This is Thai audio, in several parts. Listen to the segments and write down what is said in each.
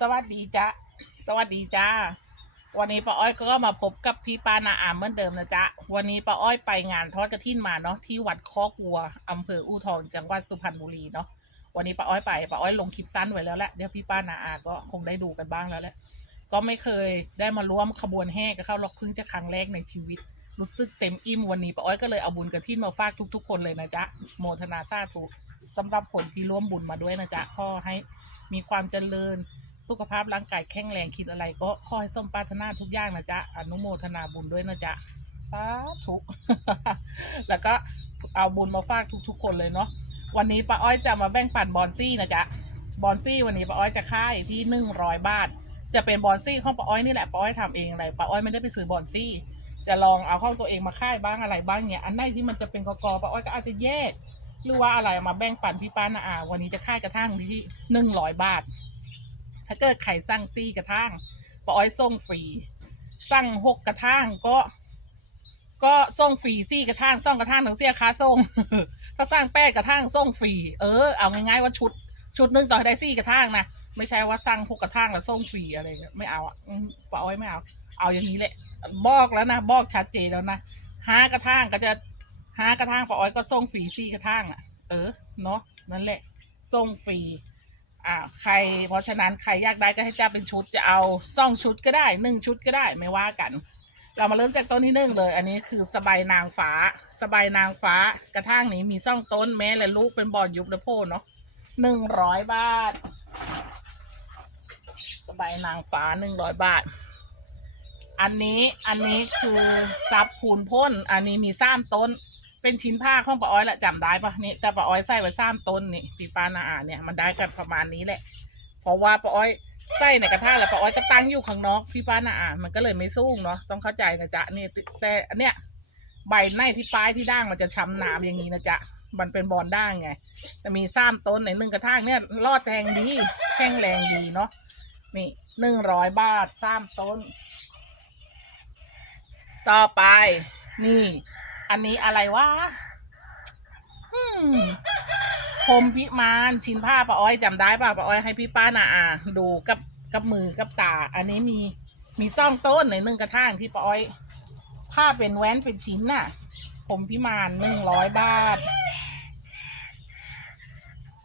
สวัสดีจ้าสวัสดีจ้า วันนี้ป้าอ้อยก็มาพบกับพี่ป้านาอามเหมือนเดิมนะจ๊ะ วันนี้ป้าอ้อยไปงานทอดกระถินมาเนาะที่วัดคอกวัวอำเภออู่ทองจังหวัดสุพรรณบุรีเนาะ วันนี้ป้าอ้อยไปป้าอ้อยลงคลิปสั้นไว้แล้วแหละเดี๋ยวพี่ป้านาอาก็คงได้ดูกันบ้างแล้วแหละ ก็ไม่เคยได้มาร่วมขบวนแห่กับเขาหรอกเพิ่งจะครั้งแรกในชีวิต รู้สึกเต็มอิ่มวันนี้ป้าอ้อยก็เลยเอาบุญกระถินมาฝากทุก ๆ คนเลยนะจ๊ะ โมทนาสาธุสำหรับคนที่ร่วมบุญมาด้วยนะจ๊ะ ขอให้มีความเจริญ สุขภาพร่างกายแข็งแรงคิดอะไร ก็ขอให้สมปรารถนาทุกอย่างนะจ๊ะ อนุโมทนาบุญด้วยนะจ๊ะสาธุแล้วก็เอาบุญมาฝากทุกๆ คนเลยเนาะวันนี้ป้าอ้อยจะมาแบ่งปันบอนซี่นะจ๊ะบอนซี่วันนี้ป้าอ้อยจะค่ายที่หนึ่งร้อยบาท จะเป็นบอนซี่ของป้าอ้อยนี่แหละป้าอ้อยทำเองอะไรป้าอ้อยไม่ได้ไปซื้อบอนซี่ จะลองเอาเข้าตัวเองมาค่ายบ้างอะไรบ้างเนี่ยอันไหนที่มันจะเป็นกกอป้าอ้อยก็อาจจะแยกหรือว่าอะไรมาแบ่งปันพี่ป้านาอาวันนี้จะค่ายกระทั่งที่หนึ่งร้อยบาท ถ้าเกิดใครสั่งซี่กระทั่งป้าอ้อยส่งฟรี สั่งหกกระทั่งก็ ก็ส่งฟรีซี่กระทั่งส่งกระทั่งหนึ่งเสียค่าส่ง ถ้าสร้างแป้กระทั่งส่งฟรี เออ เอาง่ายๆว่าชุด ชุดหนึงต่อให้ได้ซี่กระทั่งนะ ไม่ใช่ว่าสั่งหกกระทั่งแล้วส่งฟรีอะไรเงี้ยไม่เอาอะป้าอ้อยไม่เอา เอาอย่างนี้แหละ บอกแล้วนะ บอกชัดเจนแล้วนะห้ากระทั่งก็จะห้ากระทั่งป้าอ้อยก็ส่งฟรีซี่กระทั่งอะ เออ เนาะนั่นแหละส่งฟรี อ่าใครเพราะฉะนั้นใครอยากได้ก็ให้จ้าเป็นชุดจะเอาซ่องชุดก็ได้หนึ่งชุดก็ได้ไม่ว่ากัน เรามาเริ่มจากต้นที่หนึ่งเลย อันนี้คือสบายนางฟ้า สบายนางฟ้ากระทั่งนี้มีซ่องต้นแม้และลูกเป็นบอลยุบและโพเนาะหนึ่งร้อยบาท สบายนางฟ้าหนึ่งร้อยบาท อันนี้อันนี้คือซับพูนพ่นอันนี้มีซ้ามต้น เป็นชิ้นผ้าของป้าอ้อยละจำได้ปะนี่แต่ป้าอ้อยใส่ไว้ซ้ามต้นนี่ปีปานาอาเนี่ยมันได้กันประมาณนี้แหละ เพราะว่าป้าอ้อยใส่ในกระทะแล้วป้าอ้อยจะตั้งอยู่ข้างนอกพี่ป้านาอามันก็เลยไม่สู้เนาะต้องเข้าใจนะจ๊ะนี่แต่อันเนี้ยใบในที่ปลายที่ด่างมันจะช้ำน้ำอย่างนี้นะจ๊ะมันเป็นบอลด่างไงแต่มีซ้ามต้นในหนึ่งกระทะเนี่ยรอดแทงดีแข็งแรงดีเนาะนี่หนึ่งร้อยบาทซ้ามต้น ต่อไป นี่ อันนี้อะไรวะอืมพรมพิมานชิ้นผ้าป้าอ้อยจำได้ป่ะป้าอ้อยให้พี่ป้านาอาดูกับกับมือกับตา อันนี้มีมีซ่องต้นในหนึ่งกระถางที่ป้าอ้อยผ้าเป็นแว้นเป็นชิ้นน่ะผมพิมานหนึ่งร้อยบาท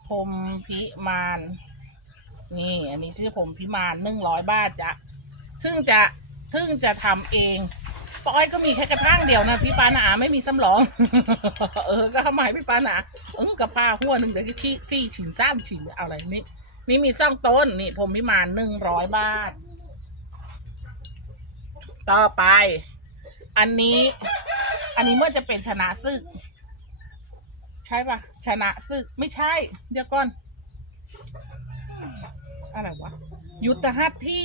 ผมพิมานนี่ อันนี้ชื่อผมพิมานหนึ่งร้อยบาทจ้ะซึ่งจะซึ่งจะทำเอง ปอยก็มีแค่กระทั่งเดียวนะพี่ปานาไม่มีสำรอง เออ ก็ทำไมพี่ปานาเออกับผ้าหัวหนึ่งเดี๋ยวที่สี่ชิ้นสามชิ้นอาอะไรนี่นี่มีซ่องต้นนี่ผมพิมานหนึ่งร้อยบาท ต่อไป อันนี้ อันนี้เมื่อจะเป็นชนะศึก ใช่ปะชนะศึกไม่ใช่ เดี๋ยวก่อน อะไรวะ ยุทธหัตถี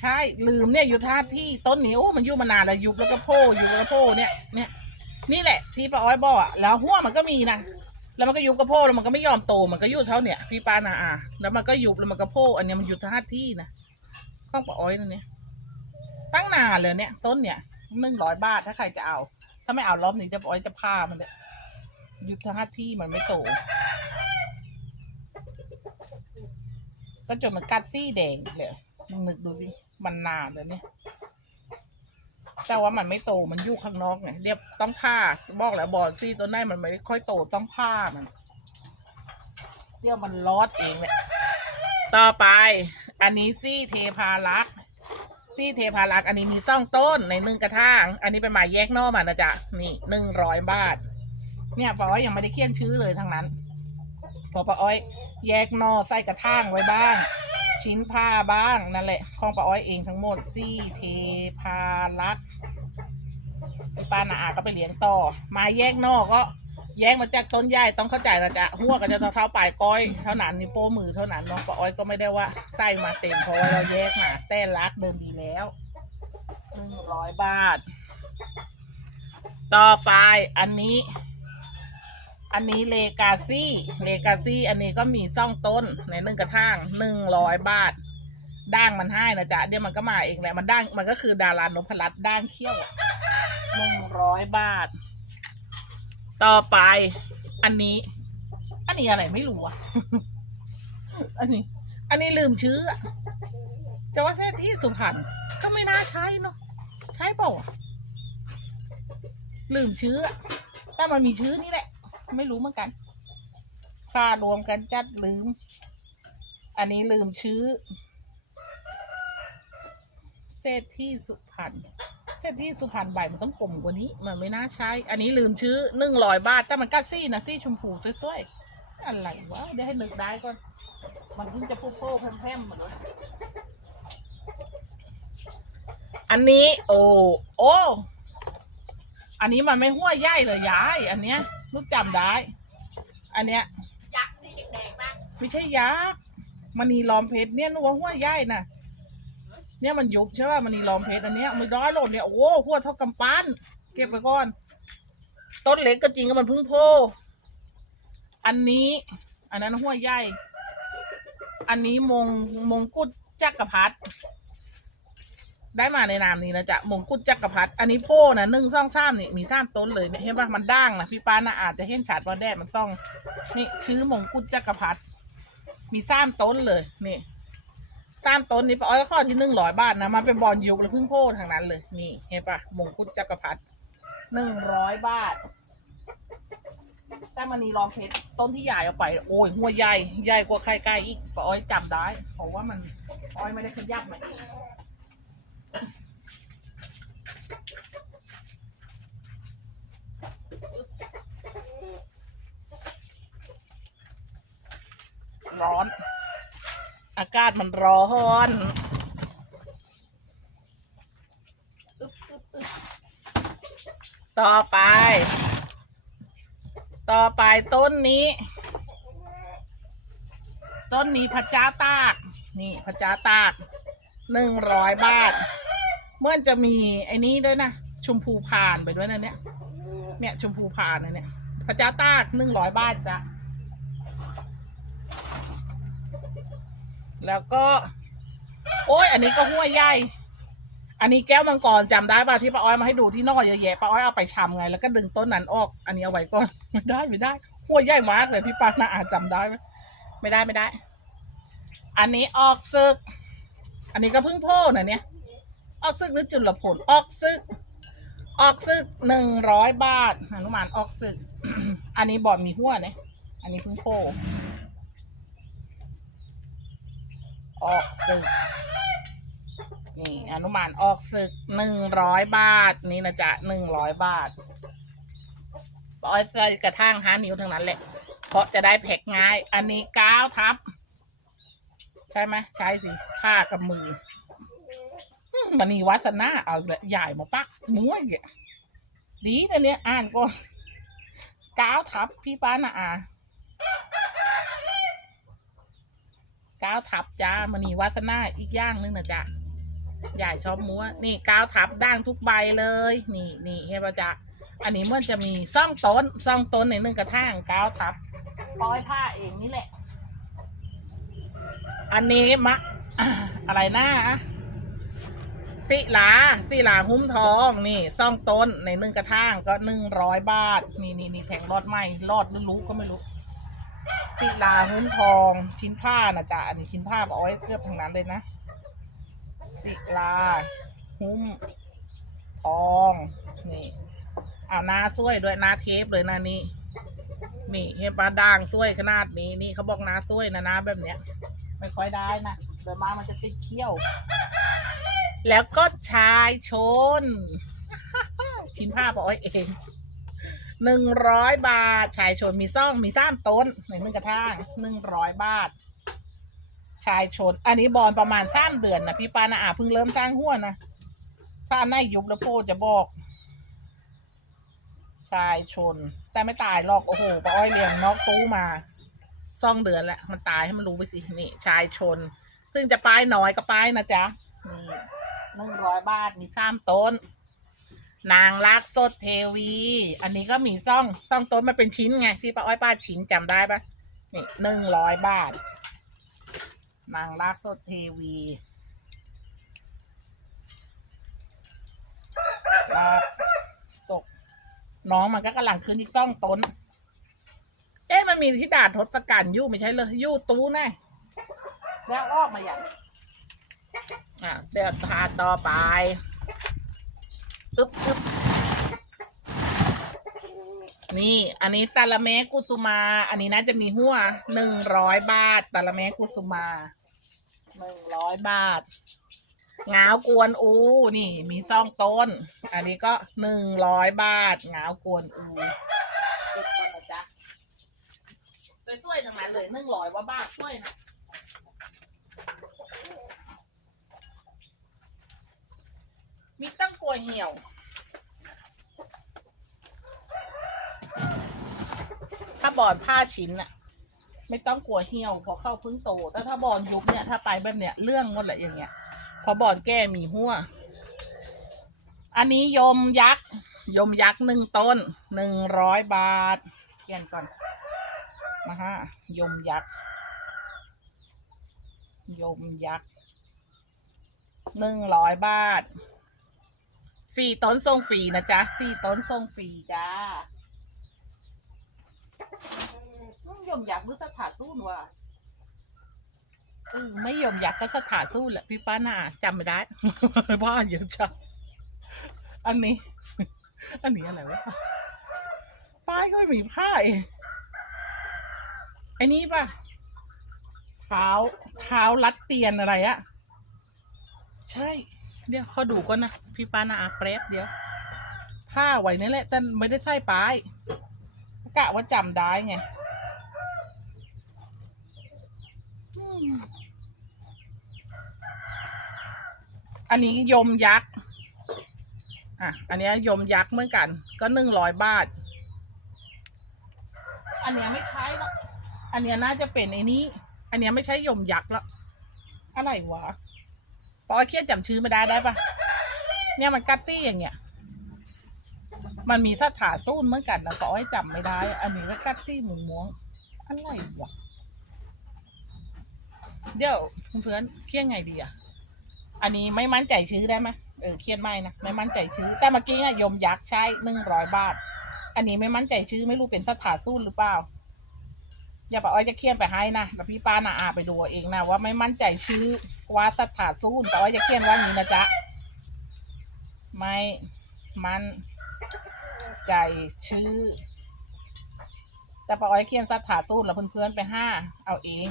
ใช่ลืมเนี่ยยุทธหัตถีต้นนี้โอ้มันอยู่มานานแล้วยุบแล้วก็โพยุบแล้วก็โพเนี่ยเนี่ยนี่แหละที่ป้าอ้อยบอกอะแล้วหัวมันก็มีนะแล้วมันก็ยุบกระโพแล้วมันก็ไม่ยอมโตมันก็อยู่เท่าเนี่ยพี่ปานาอะแล้วมันก็ยุบแล้วมันก็โพอันเนี้ยมันยุทธหัตถีนะข้องป้าอ้อยนั่นเนี่ยตั้งนานเลยเนี่ย ต้นเนี่ยหนึ่งร้อยบาทถ้าใครจะเอา ถ้าไม่เอารอบนี้จะป้าอ้อยจะพามันเนี่ยยุทธหัตถีมันไม่โตก็จนมันกัดซี่แดงเลยนึกดูสิ มันนานเลยเนี่ยแต่ว่ามันไม่โตมันอยู่ข้างนอกไงเรียบต้องผ้าบอกแล้วบอลซี่ตัวไหนมันไม่ค่อยโตต้องผ้ามันเดี๋ยวมันลอดเองแหละต่อไป อันนี้ซี่เทพารักษ์ซี่เทพารักษ์อันนี้มีซ่องต้นในหนึ่งกระถาง อันนี้เป็นหมายแยกนอกมานะจ๊ะนี่หนึ่งร้อยบาท เนี่ยป้าอ้อยยังไม่ได้เขียนชื่อเลยทั้งนั้น พอป้าอ้อย แยกนอใส่กระถางไว้บ้าง ชิ้นผ้าบ้างนั่นแหละของป้าอ้อยเองทั้งหมดซี่เทพารักป้านาอาก็ไปเลี้ยงต่อ มาแยกนอกก็ แยกมาจากต้นใหญ่ต้องเข้าใจนะจ๊ะหัวก็จะเท่าปลายก้อย เท่านั้นนิ้วโป้มือเท่านั้นเนาะป้าอ้อยก็ไม่ได้ว่าไส้มาเต็มเพราะว่าเราแยกมาแต่รักเดินดีแล้วหนึ่งร้อยบาท ต่อไปอันนี้ อันนี้เลกาซี่เลกาซี่อันนี้ก็มีซ่องต้นในหนึ่งกระถางหนึ่งร้อยบาทด่างมันให้นะจ๊ะเดี๋ยวมันก็มาเองแหละมันด่างมันก็คือดารานพรัตน์ด่างเขี้ยวหนึ่งร้อยบาท ต่อไป อันนี้ อันนี้อะไรไม่รู้อะอันนี้ อันนี้ลืมชื่อจะว่าเส้นที่สุพรรณก็ไม่น่าใช่เนาะใช่เปล่าลืมชื่อแต่มันมีชื่อนี่แหละ ไม่รู้เหมือนกันค่ารวมกันจัดลืม อันนี้ลืมชื่อเศรษฐีสุพรรณเศรษฐีสุพรรณใบมันต้องกลมกว่านี้ มันไม่น่าใช่อันนี้ลืมชื่อหนึ่งร้อยบาท แต่มันกัดซี่นะซี่ชมพูสวยๆอะไรวะเดี๋ยวให้นึกได้ก่อน มันเพิ่งจะโป๊ะๆแพร่มๆเหมือนอันนี้ โอ้โอ้อันนี้มันไม่หัวใหญ่เลยยาย อันเนี้ย ลูกจำได้ อันเนี้ย ยักษ์สีแดงๆป่ะไม่ใช่ยักษ์มันนีล้อมเพชรเนี่ยนึกว่าหัวใหญ่น่ะ เนี่ยมันยุบใช่ป่ะมันนีล้อมเพชรอันเนี้ยมือด้อยโหลดเนี่ยโอ้โหหัวเท่ากำปั้นเก็บไปก่อน ต้นเล็กก็จริงก็มันเพึ่งโพอันนี้ อันนั้นหัวใหญ่ อันนี้มงมงกุฎจักรพรรดิ ได้มาในนามนี้นะจ๊ะมงกุฎจักรพรรดิอันนี้โพนะหนึ่งซ่องซ้ำนี่มีซ้ำต้นเลยเนี่ยเห็นป่ะมันด่างนะพี่ป้านะอาจจะเห็นฉาดว่าแดดมันซ่องนี่ชื่อมงกุฎจักรพรรดิมีซ้ำต้นเลยนี่ซ้ำต้นนี้ปอ้อยข้อที่หนึ่งร้อยบาทนะมาเป็นบอลยุกแล้วพึ่งโพทางนั้นเลยนี่เห็นปะมงกุฎจักรพรรดิหนึ่งร้อยบาทแต่มันนีรองเพชรต้นที่ใหญ่เอาไป โอ้ยหัวใหญ่ใหญ่กว่าไข่ไก่อีกป้าอ้อยจำได้เพราะว่ามันปอ้อยไม่ได้ขยับมัน ร้อน อากาศมันร้อนต่อไป ต่อไปต้นนี้ ต้นนี้พระจ้าตาก นี่พระจ้าตากหนึ่งร้อยบาท เมื่อจะมีไอ้นี้ด้วยนะชมพูพานไปด้วยนะเนี่ยเนี่ยชมพูพานนะเนี่ยพระเจ้าตากหนึ่งร้อยบาทจ้ะแล้วก็ โอ้ย อันนี้ก็ห้วยใหญ่ อันนี้แก้วมังกรจำได้ป่ะที่ป้าอ้อยมาให้ดูที่นอกเยอะแยะป้าอ้อยเอาไปชำไง แล้วก็ดึงต้นนั้นออก อันนี้เอาไว้ก่อนไม่ได้ไม่ได้หัวใหญ่มากเลยพี่ป้าน่าอาจจำได้ไหมไม่ได้ไม่ได้ อันนี้ออกซึก อันนี้ก็เพิ่งโพ่นะเนี่ย ออกซึกหรือจุลผลออกซึก ออกซึกหนึ่งร้อยบาทหนุมานออกซึก อันนี้บอดมีหัวเนี่ยอันนี้เพิ่งโพออกซึก นี่อนุมานออกศึกหนึ่งร้อยบาท นี่นะจ๊ะหนึ่งร้อยบาทปอยใส่กระทั่งห้านิ้วทั้งนั้นแหละ เพราะจะได้แพ็กง่าย อันนี้ก้าวทับ ใช่ไหมใช่สิผ้ากับมือ มมันนี่วาสนาเอาละใหญ่มาปักม้วยเนี่ยดีนะเนี่ยอ่านก็เก้าทับพี่ป้านะอาเก้าทับจ้ามันนี่วาสนาอีกอย่างหนึงนะจ๊ะยายชอบม้วนนี่กาวทับด่างทุกใบเลย นี่นี่เห็นปะจ๊ะอันนี้มันจะมีซ่องต้นซ่องต้นในหนึ่งกระทั่งกาวทับปอยผ้าเองนี่แหละ อันนี้มะอะไรนะ สิลาสิลาหุ้มทองนี่ซ่องต้นในหนึ่งกระทั่งก็หนึ่งร้อยบาท นี่นี่นี่แทงรอดไหมรอดหรือรู้ก็ไม่รู้สิลาหุ้มทองชิ้นผ้านะจ๊ะอันนี้ชิ้นผ้าปอยเกือบทางนั้นเลยนะศิลาหุ้มทองนี่เอาหน้าสวยด้วยหน้าเทปเลยนะนี่นี่เห็นปลาด่างสวยขนาดนี้นี่เขาบอกหน้าสวยนะนะแบบเนี้ยไม่ค่อยได้นะ เดินมามันจะติดเขี้ยว แล้วก็ชายชน ชิ้นผ้าปอ้อยเองหนึ่งร้อยบาท ชายชนมีซ่องมีซ้ามต้นในหนึ่งกระทั่งหนึ่งร้อยบาท ชายชน อันนี้บอลประมาณสามเดือนนะพี่ปานะอาเพิ่งเริ่มสร้างหัวนะถ้างในยุบแล้วโพจะบอก ชายชน แต่ไม่ตายหรอกโอ้โหป้าอ้อยเลี้ยงนอกตู้มาสองเดือนแล้วมันตายให้มันรู้ไปสินี่ ชายชน ซึ่งจะป้ายน้อยก็ป้ายนะจ๊ะนี่หนึ่งร้อยบาทมีสามต้น นางรักสดเทวี อันนี้ก็มีซ่องซ่องต้นมาเป็นชิ้นไงที่ป้าอ้อยป้าชิ้นจำได้ปะนี่หนึ่งร้อยบาท นางรักสดเทวีรักศกน้องมันก็กำลังขึ้นที่ต้องต้น เอ๊ะมันมีที่ด่าทศกัณฐ์ยู่ไม่ใช่เลยอยู่ตู้แน่ แล้วออกมาอย่างอะเดี๋ยวทานต่อไปอึ๊บอึ๊บนี่ อันนี้ตาละเมกุสุมา อันนี้น่าจะมีหัวหนึ่งร้อยบาทตาละเมกุสุมาหนึ่งร้อยบาทงาวกวนอู นี่ มีซ่องต้น อันนี้ก็หนึ่งร้อยบาทงาวกวนอูเก็บก่อนนะจ๊ะสวยๆทั้งนั้นเลยหนึ่งร้อยว่าบาทสวยนะ มีตั้งก ลัวเหี่ยว ถ้าบอนผ้าชิ้นอะไม่ต้องกลัวเหี่ยวพอเข้าพึ่งโต แต่ถ้าบอนยุบเนี่ยถ้าไปแบบเนี้ยเรื่องหมดแหละอย่างเงี้ย พอบอนแก้มีหัว อันนี้ยมยักษ์ยมยักษ์หนึ่งต้นหนึ่งร้อยบาทเขียนก่อนมาฮะยมยักษ์ยมยักษ์หนึ่งร้อยบาท สี่ต้นทรงฟรีนะจ๊ะสี่ต้นทรงฟรีจ้าอืมยมยักษ์หรือสถานสู้นวะเออไม่ยมยักษ์ก็สถานสู้แหละพี่ป้าน่าจำไม่ได้ว่าเยอะจังอันนี้ อันนี้อะไรวะป้ายก็ไม่มีผ้าเองไอ้นี่ป่ะเท้าเท้ารัดเตียนอะไรอะใช่ เดี๋ยวเขาดูก่อนนะ พี่ปานาอาแป๊บเดี๋ยวผ้าไว้นี่แหละแต่ไม่ได้ใส่ป้ายกะว่าจำได้ไงอืมอันนี้ยมยักษ์ อะ อันเนี้ยยมยักษ์เหมือนกัน ก็หนึ่งร้อยบาท อันเนี้ยไม่ใช่แล้วอันเนี้ยน่าจะเป็นไอ้นี้ อันเนี้ยไม่ใช่ยมยักษ์แล้วอะไรวะ ปอเครียดจำชื่อไม่ได้ได้ปะเนี่ยมันกัตตี้อย่างเงี้ย มันมีสถาซูนเหมือนกันนะปอยจำไม่ได้ อันนี้ก็กัตตี้หมูม้วงอะไรวะเดี๋ยวเพื่อนเครียดไงดีอะ อันนี้ไม่มั่นใจชื่อได้ไหมเออเครียดไม่นะไม่มั่นใจชื่อแต่เมื่อกี้อะยมยักษ์ใช่หนึ่งร้อยบาท อันนี้ไม่มั่นใจชื่อไม่รู้เป็นสถาซูนหรือเปล่า อย่าบอกอ้อยจะเขียนไปให้นะแล้วพี่ป้านาอาไปดูเอาเองนะว่าไม่มั่นใจชื่อว่าสถาสู้แต่ว่าจะเขียนว่าอย่างนี้นะจ๊ะไม่มั่นใจชื่อ แต่ป้าอ้อยเขียนสถานสู้แล้วเพื่อนๆไปห้าเอาเอง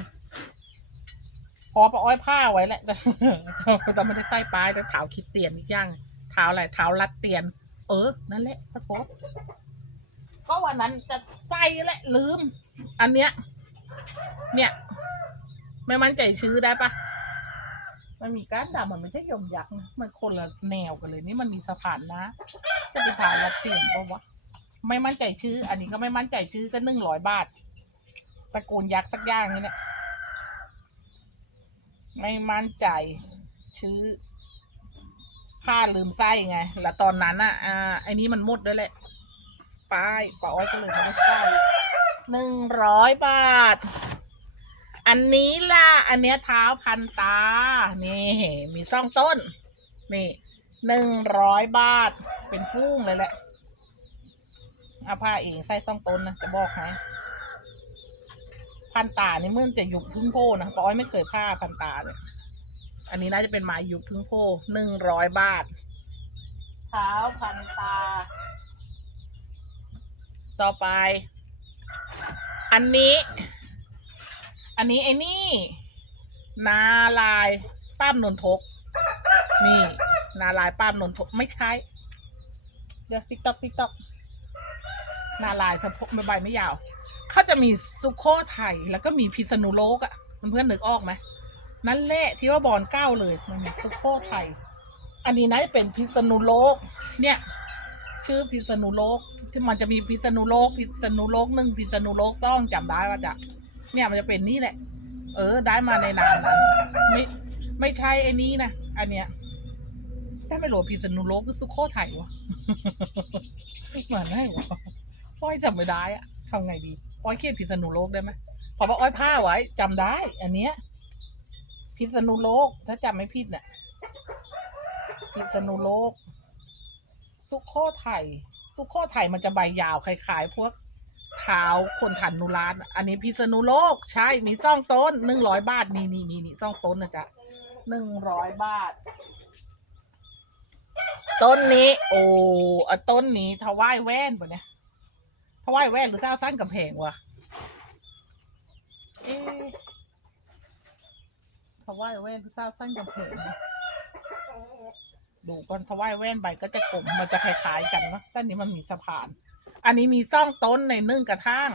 พอป้าอ้อยผ้าไว้แหละแต่ไม่ได้ใส่ป้ายแต่เท้าคิดเตียนอีกอย่างเท้าอะไรเท้ารัดเตียน เออ นั่นแหละขอโทษ ก็วันนั้นจะใส่และลืม อันเนี้ย เนี่ย ไม่มั่นใจชื่อได้ปะมันมีการด่ามันไม่ใช่ยมยักษ์นะมันคนละแนวกันเลยนี่มันมีสะพานนะจะไปทานรับเปลี่ยนปะวะไม่มั่นใจชื่อ อันนี้ก็ไม่มั่นใจชื่อก็หนึ่งร้อยบาทตระกูลยักษ์สักอย่างนี่แหละไม่มั่นใจชื่อผ้าลืมไส้ไง แล้วตอนนั้นอะอ่าไอ้นี้มันหมดด้วยแหละ ป้ายป้าอ้อยก็เลยไม่ใส่หนึ่งร้อยบาท อันนี้ล่ะ อันเนี้ยเท้าพันตา นี่ มีซ่องต้น นี่หนึ่งร้อยบาท เป็นฟูงเลยแหละเอาผ้าเองใส่ซ่องต้นนะจะบอกให้พันตานี่มื่นจะยุบพึ่งโพนะป้าอ้อยไม่เคยผ้าพันตาเลยอันนี้น่าจะเป็นไม้ยุบพึ่งโพหนึ่งร้อยบาท เท้าพันตา ต่อไป อันนี้ อันนี้ไอ้นี่ นาลายป้ามนนทก นี่ นาลายป้ามนนทกไม่ใช่ เดี๋ยวติ๊กต๊อกติ๊กต๊อกนาลายสะโพกใบไม่ยาว เขาจะมีสุโคไทยแล้วก็มีพิษณุโลกอะ่ะเพื่อนๆนึกออกไหมนั่นแหละที่ว่าบอลเก้าเลยมันสุโคไทยอันนี้นะจะเป็นพิษณุโลก เนี่ย ชื่อพิษณุโลกที่มันจะมีพิษณุโลกพิษณุโลกหนึ่งพิษณุโลกซ่องจำได้ว่าจะเนี่ยมันจะเป็นนี่แหละ เออ ได้มาในนามนั้นไม่ไม่ใช่ไอ้นี้นะอันเนี้ยแต่ไม่รู้ว่าพิษณุโลกหรือสุโขทัยวะเหมือนได้วะอ้อยจำไม่ได้อะทำไงดีอ้อยเขียนพิษณุโลกได้ไหมเพราะว่าอ้อยผ้าไว้จำได้ อันเนี้ยพิษณุโลกถ้าจำไม่ผิดเนี่ยพิษณุโลก สุโขทัยสุโขทัยมันจะใบยาวคล้ายๆพวกไทขาคนถันนุรานอันนี้พิษณุโลกใช่มีซ่องต้นหนึ่งร้อยบาทนี่นี่นี่นี่ซ่องต้นนะจ๊ะหนึ่งร้อยบาท ต้นนี้ โอ้อต้นนี้ถวายแว่นปะเนี่ยถวายแว่นหรือเจ้าสั้นกำแพงวะเอ๊ะถวายแว่นหรือเจ้าสั้นกำแพงวะ ดูก่อนถวายแว่นใบก็จะกลมมันจะคล้ายๆกันเนอะแต่อันนี้มันมีสะพาน อันนี้มีซ่องต้นในนึ่งกระทั่ง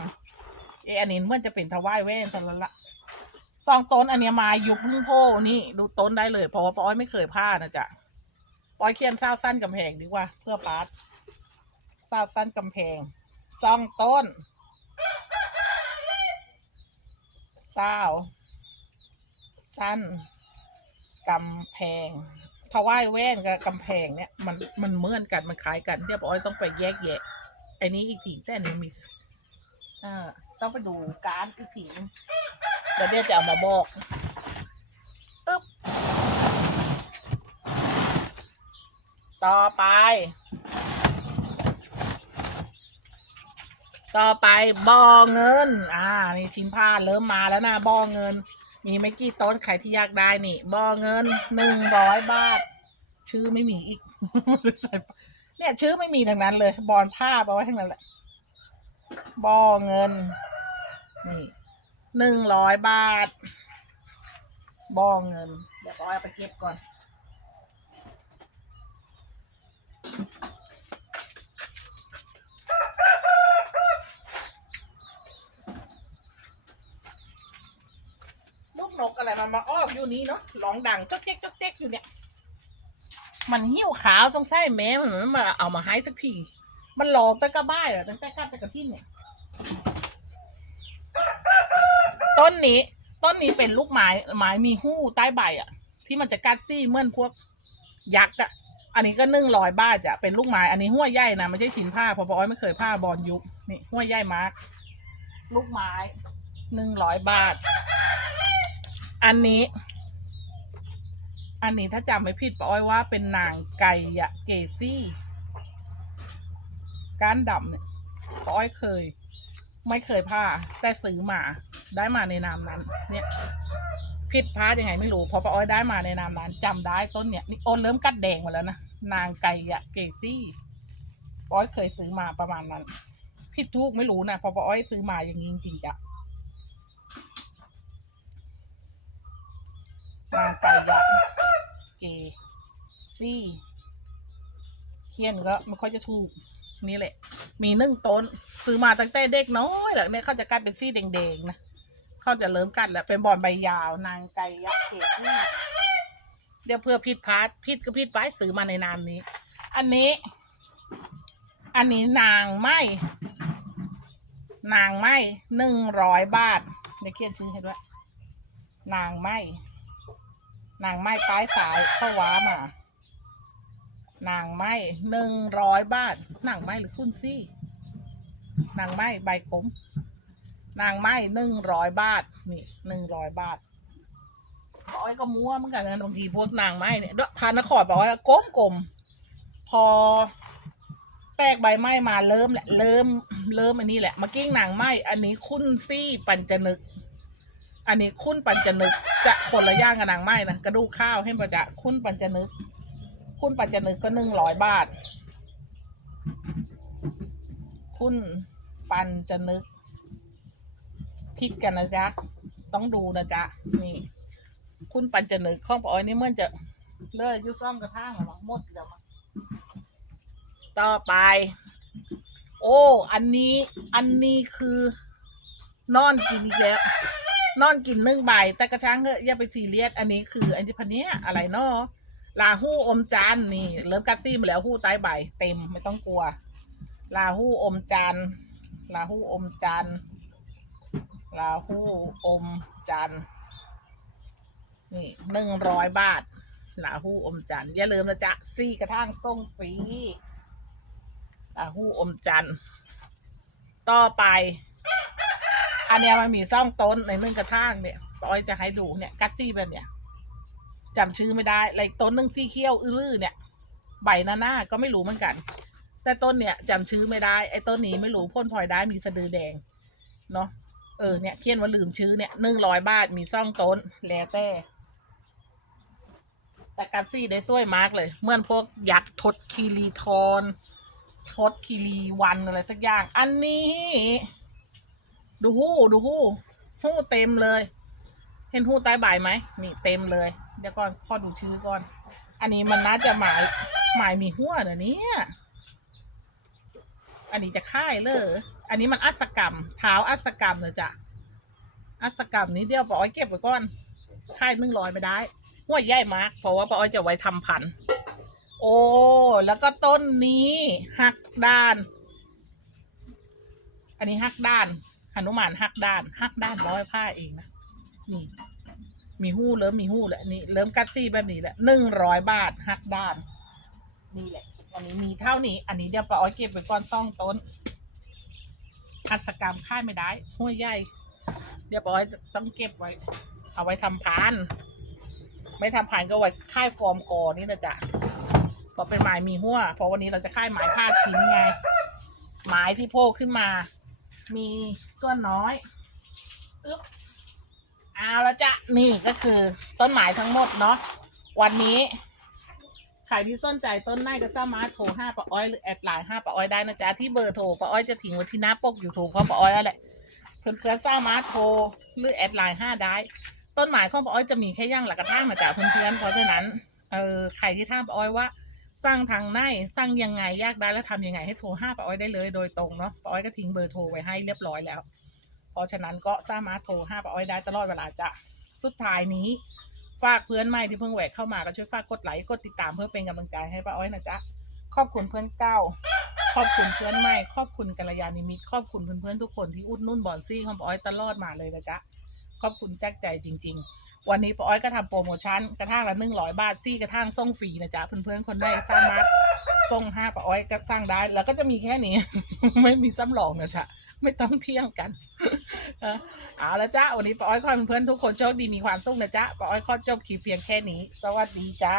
เอออันนี้มันจะเป็นถวายแว่นซะแล้วละซองต้นอันนี้มายุคพึ่งโพนี่ดูต้นได้เลย เพราะว่าป้อยไม่เคยพลาดนะจ๊ะป้อยเขียนเศร้าสั้นกำแพงดีกว่า เพื่อพาร์ทเศร้าสั้นกำแพงซองต้นเศร้าสั้นกำแพง ถวายแว่นกับกำแพงเนี่ยมันมันเหมือนกันมันคล้ายกันเดี๋ยวป้อยต้องไปแยกแยะไอ้นี้อีกทีแต่นี้มีอ่าต้องไปดูการอีกทีนึงเดี๋ยวเดี๋ยวจะเอามาบอกอึ๊บต่อไป ต่อไปบอเงิน อ่า นี่ชิ้นผ้าเริ่มมาแล้วนะบอเงิน มีไม่กี่ต้นใครที่อยากได้นี่บอเงินหนึ่งร้อยบาท ชื่อไม่มีอีก เนี่ยชื่อไม่มีทั้งนั้นเลย บอลผ้าเอาไว้ทั้งนั้นแหละบอเงิน นี่หนึ่งร้อยบาท บอเงิน เดี๋ยวเอาไปเก็บก่อน ลูกนกอะไร มันมาอ้อกอยู่นี้เนาะร้องดังจ๊กเจ๊กจ๊กเจ๊กอยู่เนี่ย มันหิ้วขาวสงสัยแม่มันมาเอามาให้สักที มันหลอกตั้งกะบ้ายเหรอตั้งแต่กล้าตั้งกะที่เนี่ย ต้นนี้ ต้นนี้เป็นลูกไม้ไม้มีหู้ใต้ใบอะ ที่มันจะกัดซี่เมื่อนพวกยักษ์อะอันนี้ก็นึ่งลอยบ้าจะเป็นลูกไม้ อันนี้ห้วยใหญ่นะไม่ใช่ชิ้นผ้าพราะปออ้อยไม่เคยผ้าบอลยุคนี่ห้วยใหญ่มากลูกไม้หนึ่งร้อยบาท อันนี้ อันนี้ถ้าจำไม่ผิดป้าอ้อยว่าเป็นนางไก่อะเกซี่ ก้านดำเนี่ยป้าอ้อยเคย ไม่เคยผ้า แต่ซื้อมา ได้มาในนามนั้น เนี่ยผิดพลาดยังไงไม่รู้เพราะป้าอ้อยได้มาในนามนั้นจำได้ต้นเนี่ยนี่โอนเริ่มกัดแดงหมาแล้วนะนางไก่อะเกซี่ป้าอ้อยเคยซื้อมาประมาณนั้นผิดทุกไม่รู้นะเพราะป้าอ้อยซื้อมาอย่างนี้จริงๆจ้ะ นางไก่ยะเกซี่เขียนก็ไม่ค่อยจะถูกนี่แหละ มีนึ่งต้นซื้อมาตั้งแต่เด็กน้อยแหละเนี่ยเขาจะกัดเป็นซี่แดงๆนะเขาจะเริ่มกัดแล้วเป็นบอลใบยาวนางไก่ยักษ์เกซี่เดี๋ยวเพื่อพิดพลาดพิดก็พิดไปซื้อมาในนามนี้ อันนี้ อันนี้นางไม้นางไม้หนึ่งร้อยบาทเดี๋ยวเขียนชื่อให้ด้วยนางไม้ นางไม้ปลายสายเข้าว้ามานางไม้หนึ่งร้อยบาทนางไม้หรือคุณซี่นางไม้ใบกลมนางไม้หนึ่งร้อยบาทนี่หนึ่งร้อยบาทป้อ้อยก็มั่วเหมือนกันนะบางทีพวกนางไม้เนี่ยพานครบอกว่ากลมกลมๆพอแตกใบไม้มาเริ่มแหละเริ่มเริ่มอันนี้แหละมากิ้งนางไม้อันนี้คุณซี่ปัญจนึก อันนี้คุณปัญจนึกจะคนละย่างกับนางไม้นะกระดูกข้าวให้ประจะคุณปัญจนึกคุณปัญจนึกก็หนึ่งร้อยบาท คุณปัญจนึกพิดกันนะจ๊ะต้องดูนะจ๊ะนี่ คุณปัญจนึกข้องปออยนี่เมื่อจะเลื่อยยุ่ซ่อมกระทั่งหรอหมดเดี๋ยวมาต่อไป โอ้ อันนี้ อันนี้คือนอนกินอีกแล้ว นอนกินนึ่งใบแต่กระช่างเถอะอย่าไปซีเรียสอันนี้คืออันที่พันเนี้ยอะไรเนาะลาหูอมจันนี่ เริ่มกัดซี่มาแล้วหู้ใต้ใบเต็มไม่ต้องกลัว ลาหูอมจันลาหูอมจันลาหูอมจันนี่หนึ่งร้อยบาทลาหูอมจันอย่าลืมนะจ๊ะซี่กระทั่งส่งฟรีลาหูอมจันต่อไป อันเนี้ยมันมีซ่องต้นในเรื่องกระทั่งเนี่ยป้อยจะให้ดูเนี่ยกัดซี่แบบเนี้ยจำชื่อไม่ได้อะไรต้นหนึ่งซี่เขี้ยวอื้อเนี่ย ใบหน้าหน้าก็ไม่รู้เหมือนกัน แต่ต้นเนี่ยจำชื่อไม่ได้ไอ้ต้นนี้ไม่รู้พ่นพลอยได้มีสะดือแดงเนาะเออเนี่ยเขียนว่าลืมชื่อเนี่ยหนึ่งร้อยบาทมีซ่องต้นแล้วแต่แต่การซี่ได้สวยมากเลยเหมื่อนพวกยักษ์ทศคีรีทรทศคีรีวันอะไรสักอย่าง อันนี้ ดูหู้ดูหู้หู้เต็มเลย เห็นหู้ใต้ใบไหมนี่เต็มเลย เดี๋ยวก่อนขอดูชื่อก่อน อันนี้มันน่าจะหมายหมายมีหัวเดี๋ยวนี้อันนี้จะค่ายเลยอันนี้มันอัศกรรมเท้าอัศกรรมเลยจ้ะอัศกรรมนี้เดี๋ยวป้าอ้อยเก็บไว้ก่อนค่ายนึ่งร้อยไม่ได้หัวใหญ่มากเพราะว่าป้าอ้อยจะไว้ทำพันธุ์โอ้แล้วก็ต้นนี้หักด้าน อันนี้หักด้าน หนุมานหักด้านหักด้านร้อยผ้าเองนะนี่มีหู้เริ่มมีหู้แล้วนี่เริ่มกัดซี่แบบนี้แหละหนึ่งร้อยบาทหักด้านนี่แหละ อันนี้มีเท่านี้ อันนี้เดี๋ยวป้าอ้อยเก็บไว้ก่อนซ่องต้นหัตถกรรมค่ายไม่ได้ห้วยใหญ่เดี๋ยวป้าอ้อยต้องเก็บไว้ เอาไว้ทำพาน ไม่ทำพานก็ไว้ค่ายฟอร์มกอนี่นะจ๊ะพราะเป็นไม้มีหัวเพราะวันนี้เราจะค่ายไม้ผ้าชิ้นไงไม้ที่โผล่ขึ้นมา มี ส่วนน้อยอึ๊บเอาละจ้ะนี่ก็คือต้นไม้ทั้งหมดเนาะวันนี้ใครที่สนใจต้นไม้ก็สามารถโทรห้าปะอ้อยหรือแอดไลน์ห้าปะอ้อยได้นะจ๊ะที่เบอร์โทรปะอ้อยจะทิ้งไว้ที่หน้าปกอยู่ถูกเพราะปะอ้อยนั่นแหละเพื่อนๆสามารถโทรหรือแอดไลน์ห้าได้ ต้นไม้ของปะอ้อยจะมีแค่ย่างหลักกระทั่งนะจ๊ะเพื่อนๆเพราะฉะนั้นเออใครที่ท่าปะอ้อยว่า สร้างทางไหนสร้างยังไงยากได้แล้วทำยังไงให้โทรห้าปะอ้อยได้เลยโดยตรงเนาะปะอ้อยก็ทิ้งเบอร์โทรไว้ให้เรียบร้อยแล้ว เพราะฉะนั้นก็สามารถโทรห้าปะอ้อยได้ตลอดเวลาจ้ะสุดท้ายนี้ฝากเพื่อนใหม่ที่เพิ่งแหวกเข้ามาก็ช่วยฝากกดไลค์กดติดตามเพื่อเป็นกำลังใจให้ป้าอ้อยนะจ๊ะขอบคุณเพื่อนเก้าขอบคุณเพื่อนใหม่ขอบคุณกัลยาณมิตรขอบคุณเพื่อนๆทุกคนที่อุดนุ่นบอนซี่ของป้าอ้อยตลอดมาเลยนะจ๊ะขอบคุณแจ็คใจจริง ๆ วันนี้ป้าอ้อยก็ทำโปรโมชั่นกระทั่งละหนึ่งร้อยบาทซี่กระทั่งส่งฟรีนะจ๊ะเพื่อนๆคนได้สร้างมาส่งห้าป้าอ้อยก็สร้างได้ แล้วก็จะมีแค่นี้ ไม่มีซ้ำหลองนะจ๊ะไม่ต้องเที่ยงกันเออเอาละจ้าวันนี้ป้าอ้อยขอเพื่อนๆทุกคนโชคดีมีความสุขนะจ๊ะป้าอ้อยขอจบคลิปเพียงแค่นี้ สวัสดีจ้า